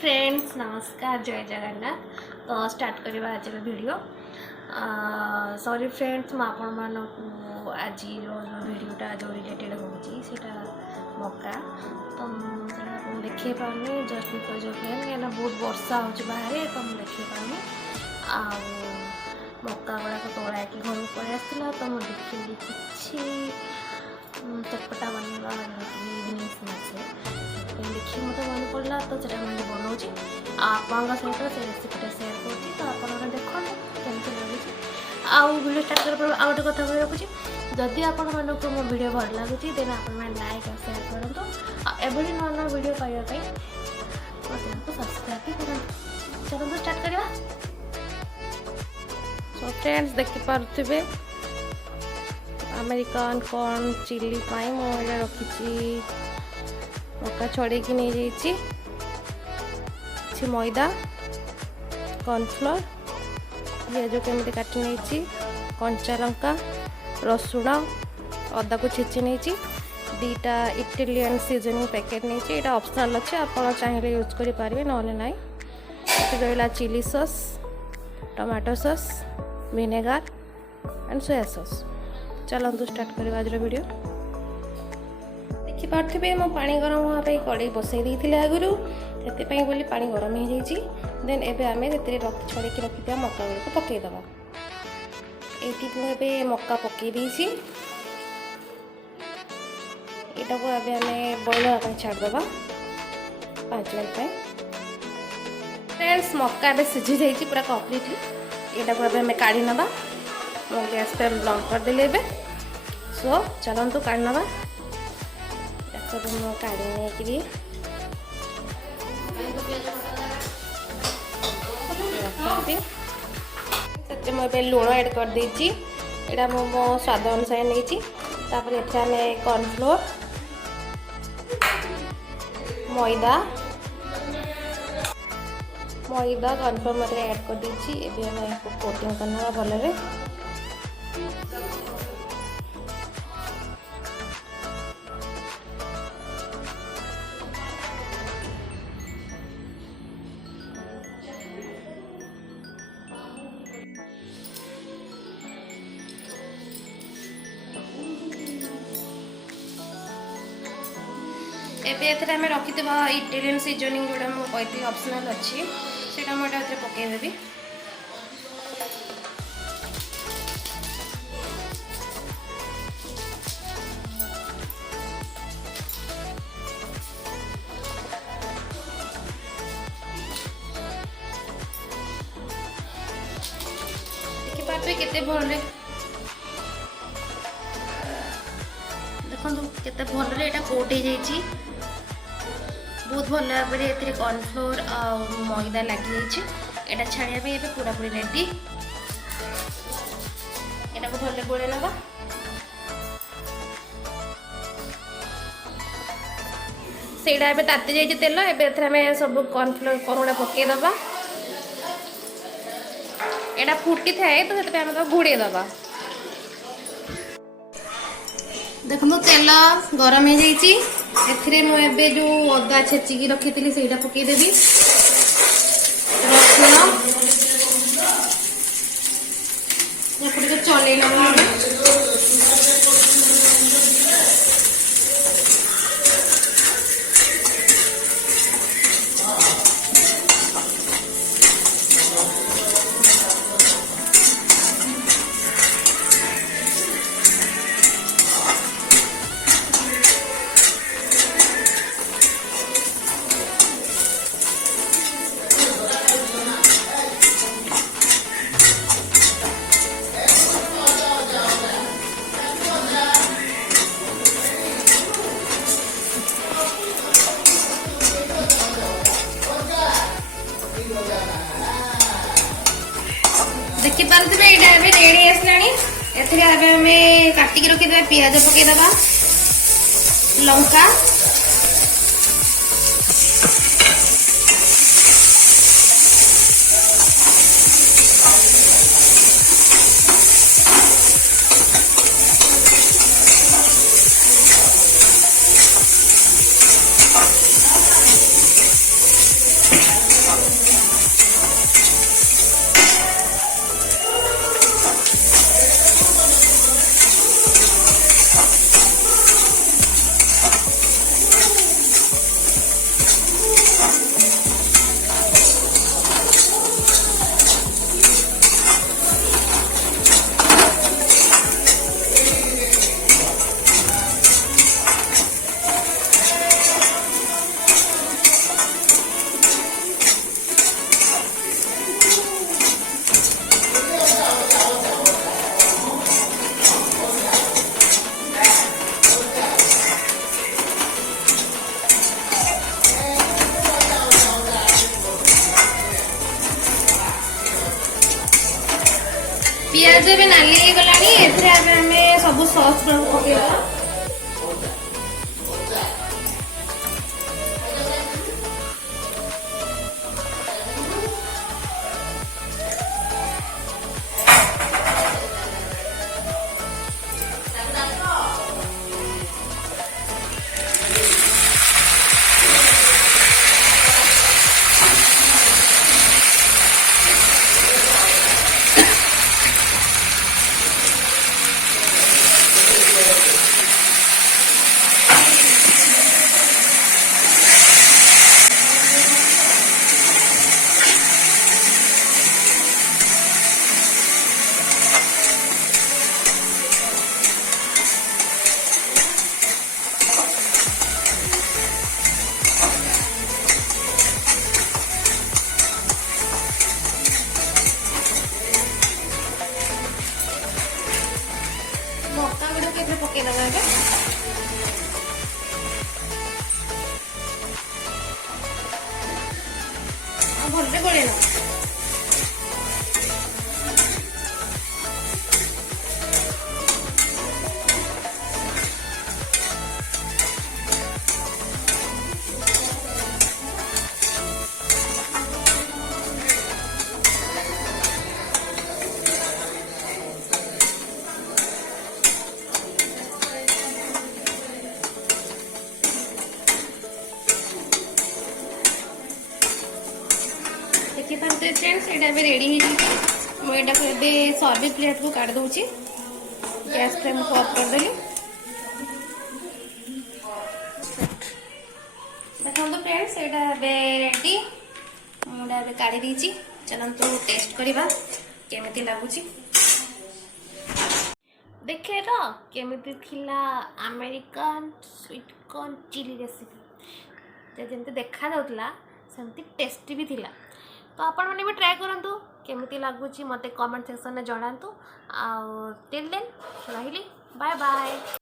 फ्रेंड्स नमस्कार जय जगन्नाथ। तो स्टार्ट करवा आज वीडियो। सॉरी फ्रेंड्स मैं आपण मानक आज वीडियोटा जो रिलेटेड होटा मक्का तो देखे पाऊनी जस्ट बिकज ऑफ रेन बहुत वर्षा हो बाहर तो मुझे देखे पाऊनी आ मक्का गुड़ाक तोड़ा कि घर पलि आसाला तो मुझे देखिली कि चटपटा बनवा इवनिंग स्नैक्स देखिए मत मन पड़ा तो से मुझे बनाऊँगी आपण सहित से रेसिपीटा सेयार करुँची तो आप देखो केमती लगे आउ वीडियो स्टार्ट कर आउ गोटे कथा कह रखुच्छी जदि आपण मानक मो वीडियो भल लगुच देन आप लाइक और सेयार करूँ एभली नुआ नुआ वीडियो पाइबापी चैनल को सब्सक्राइब भी करूँ। चलो स्टार्ट करवा। सो फ्रेंड्स देखिपे अमेरिकन कॉर्न चिली मुझे रखी मक्का छड़े की नहीं जाइए मैदा कॉर्नफ्लोर पियाज केमती काटी नहीं कंचा लंका रसुण अदा को छेची नहीं दीटा इटालियन सीजनिंग पैकेट नहीं यहाँ ऑप्शनल अच्छे आप चाहिए यूज करेंगे ना ना रहा chilli sauce tomato sauce vinegar and soya sauce. चलतु स्टार्ट करवा आज वीडियो। देखिपे मो पानी गरम होगापी कड़े बसई देती आगुरी से बोली पानी गरम हो जाइए देन एबे आम छड़े रखी मक्का गुड़ को पकईदबा ये मक्का पकई देसी यहाँ को आम बॉइल होगा छाड़दबा 5 मिनट। फ्रेंड्स मक्का ए सीझी जाइए पूरा कम्प्लीटली यहाँ को आम काढ़ी नवा मो गैस पे ब्लॉक करदेली ए सो चलतु काढ़ी नवा सब काढ़ी नहीं मुझे लुण ऐड कर देची यहाँ मो स्वाद अनुसार नहीं आम कॉर्नफ्लोर मैदा कॉर्नफ्लोर मतलब ऐड कर देची एबे कोटिंग करना भल एबे आम रखी इटालियन सीजनिंग जोड़ा मुझे ऑप्शनल अच्छी से मुझे पकईदेवी देखिए केते भल देखो केते भल यहाँ कोट हो जाइए बहुत भल भाव में कॉर्नफ्लोर मैदा लगी जाइए छाड़िया भी पूरा पूरी रेडी यहाँ को भले गोले नवा से ताती जाइए तेल एवं सब कॉर्नफ्लोर करुणा पकईदबा यहाँ फुटी थाए तो से घोड़े दबा देखो तेल गरम हो जाइए मुझे जो अदा छेचिकी रखी थी से पकईदेवी रसुण चल देखिपे यहाँ रेडी आसला काटिकी रखीदे पियाज पकईदबा लंका पियाज ए नाली गलानी एथरे हमें सब सॉस पकेइबा पके दबा भलसे गोले ना देखिए फ्रेंड्स ये रेडी मुझे सर्विंग प्लेट को काट दूची गैस फ्लेम को ऑफ कर देली देखो फ्रेंड्स ये रेडी मुझे काढ़ी दीची चलतु टेस्ट करवा केमिति लगुची देखे तो केमिति थिला American sweet corn chilli recipe जमी देखा जाऊला सेमती टेस्टी भी थिला तो आपण मैंने भी ट्राए करूँ केमिति लगुच मत कमेंट सेक्शन में जनातु आ टिल देन रही बाय बाय।